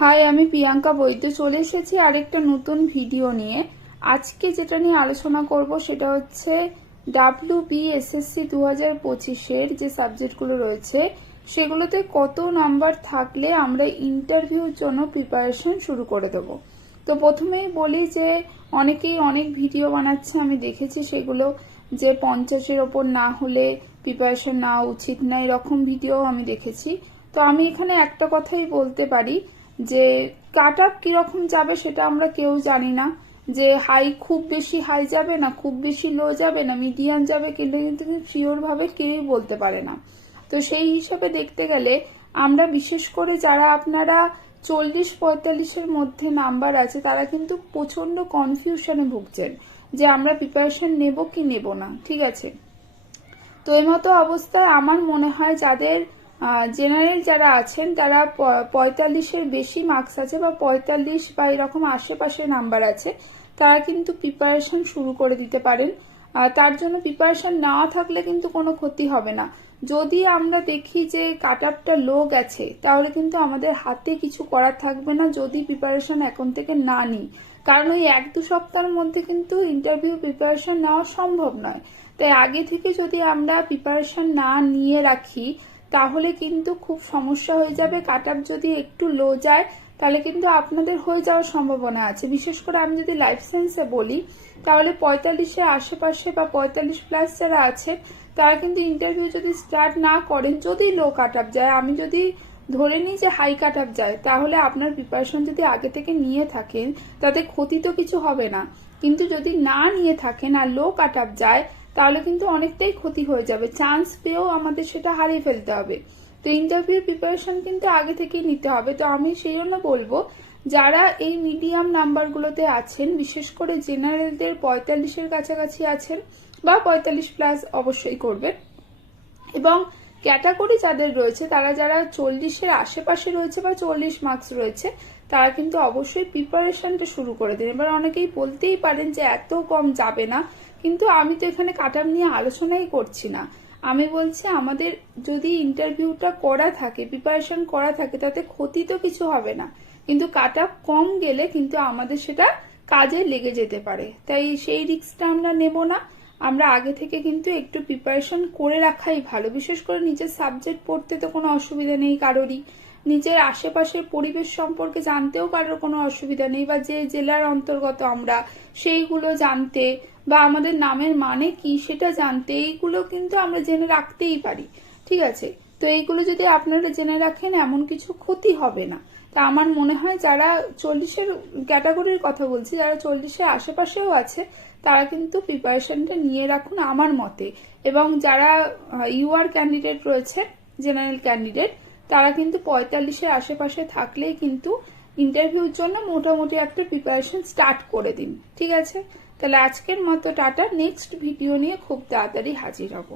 High আমি প্রিয়াঙ্কা বৈদ্য চলে এসেছি আরেকটা নতুন ভিডিও নিয়ে। আজকে যেটা নিয়ে আলোচনা করব সেটা হচ্ছে ডাব্লিউ বি দু হাজার পঁচিশের যে সাবজেক্টগুলো রয়েছে, সেগুলোতে কত নাম্বার থাকলে আমরা ইন্টারভিউর জন্য প্রিপারেশন শুরু করে দেব। তো প্রথমেই বলি যে, অনেকেই অনেক ভিডিও বানাচ্ছে, আমি দেখেছি সেগুলো যে পঞ্চাশের ওপর না হলে প্রিপারেশন নেওয়া উচিত না, এরকম ভিডিও আমি দেখেছি। তো আমি এখানে একটা কথাই বলতে পারি যে কাট আপ কীরকম যাবে সেটা আমরা কেউ জানি না। যে হাই খুব বেশি হাই যাবে না, খুব বেশি লো যাবে না মিডিয়াম যাবে কিন্তু কিন্তু শিওর ভাবে কেউই বলতে পারে না। তো সেই হিসাবে দেখতে গেলে আমরা বিশেষ করে যারা আপনারা চল্লিশ পঁয়তাল্লিশের মধ্যে নাম্বার আছে, তারা কিন্তু প্রচণ্ড কনফিউশনে ভুগছেন যে আমরা প্রিপারেশন নেব কি নেব না, ঠিক আছে? তো এই মতো অবস্থায় আমার মনে হয় যাদের জেনারেল যারা আছেন, তারা পঁয়তাল্লিশের বেশি মার্কস আছে বা পঁয়তাল্লিশ বা এরকম আশেপাশে নাম্বার আছে, তারা কিন্তু প্রিপারেশন শুরু করে দিতে পারেন। তার জন্য প্রিপারেশন নেওয়া থাকলে কিন্তু কোনো ক্ষতি হবে না। যদি আমরা দেখি যে কাট আপটা লো গেছে, তাহলে কিন্তু আমাদের হাতে কিছু করার থাকবে না যদি প্রিপারেশন এখন থেকে না নিই। কারণ ওই এক দু সপ্তাহের মধ্যে কিন্তু ইন্টারভিউ প্রিপারেশন নেওয়া সম্ভব নয়। তাই আগে থেকে যদি আমরা প্রিপারেশন না নিয়ে রাখি তাহলে কিন্তু খুব সমস্যা হয়ে যাবে। কাট আপ যদি একটু লো যায়, তাহলে কিন্তু আপনাদের হয়ে যাওয়ার সম্ভাবনা আছে। বিশেষ করে আমি যদি লাইফ সায়েন্সে বলি, তাহলে পঁয়তাল্লিশের আশেপাশে বা পঁয়তাল্লিশ প্লাস যারা আছে, তারা কিন্তু ইন্টারভিউ যদি স্টার্ট না করেন, যদি লো কাট আপ যায়, আমি যদি ধরে নিই যে হাই কাট আপ যায়, তাহলে আপনার প্রিপারেশন যদি আগে থেকে নিয়ে থাকেন, তাতে ক্ষতি তো কিছু হবে না। কিন্তু যদি না নিয়ে থাকেন আর লো কাট আপ যায় তাহলে কিন্তু অনেকটাই ক্ষতি হয়ে যাবে। চান্স পেয়েও আমাদের সেটা হারিয়ে ফেলতে হবে। তো ইন্টারভিউ প্রিপারেশন কিন্তু আগে থেকেই নিতে হবে। তো আমি সেই জন্য বলব, যারা এই মিডিয়াম নাম্বারগুলোতে আছেন, বিশেষ করে জেনারেলদের পঁয়তাল্লিশের কাছাকাছি আছেন বা পঁয়তাল্লিশ প্লাস অবশ্যই করবে এবং ক্যাটাগরি যাদের রয়েছে, তারা যারা চল্লিশের আশেপাশে রয়েছে বা চল্লিশ মার্কস রয়েছে, তারা কিন্তু অবশ্যই প্রিপারেশনটা শুরু করে দিন। এবার অনেকেই বলতেই পারেন যে এত কম যাবে না। কিন্তু আমি তো এখানে কাটাম নিয়ে আলোচনাই করছি না। আমি বলছি, আমাদের যদি ইন্টারভিউটা করা থাকে প্রিপারেশন করা থাকে, তাতে ক্ষতি তো কিছু হবে না। কিন্তু কাট কম গেলে কিন্তু আমাদের সেটা কাজে লেগে যেতে পারে। তাই সেই রিস্কটা আমরা নেব না। আমরা আগে থেকে কিন্তু একটু প্রিপারেশন করে রাখাই ভালো। বিশেষ করে নিজের সাবজেক্ট পড়তে তো কোনো অসুবিধা নেই কারোরই। নিজের আশেপাশের পরিবেশ সম্পর্কে জানতেও কারোর কোনো অসুবিধা নেই বা যে জেলার অন্তর্গত আমরা, সেইগুলো জানতে বা আমাদের নামের মানে কি সেটা জানতে, এইগুলো কিন্তু আমরা জেনে রাখতেই পারি। ঠিক আছে? তো এইগুলো যদি আপনারা জেনে রাখেন, এমন কিছু ক্ষতি হবে না। তা আমার মনে হয় যারা চল্লিশের ক্যাটাগরির কথা বলছি, যারা চল্লিশের আশেপাশেও আছে, তারা কিন্তু প্রিপারেশনটা নিয়ে রাখুন আমার মতে। এবং যারা ইউআর ক্যান্ডিডেট রয়েছে, জেনারেল ক্যান্ডিডেট তারা কিন্তু পঁয়তাল্লিশের আশেপাশে থাকলেই কিন্তু ইন্টারভিউর জন্য মোটামুটি একটা প্রিপারেশন স্টার্ট করে দিন, ঠিক আছে? তাহলে আজকের মতো টাটা নেক্সট ভিডিও নিয়ে খুব তাড়াতাড়ি হাজির হব।